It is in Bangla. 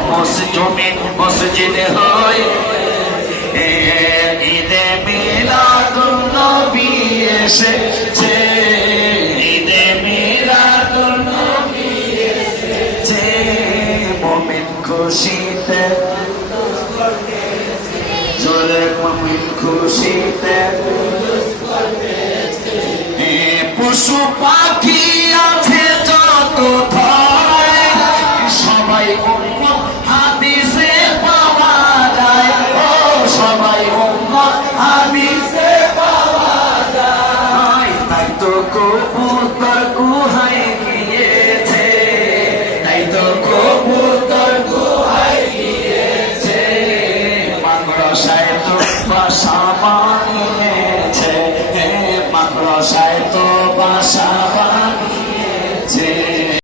হয় জমিন মসজিদ হয় ঈদে মিলাদুন নবী এসেছে ঈদে মিলাদুন নবী এসেছে মুমিন খুশিতে জোরে মুমিন খুশিতে পশু পাখি আছে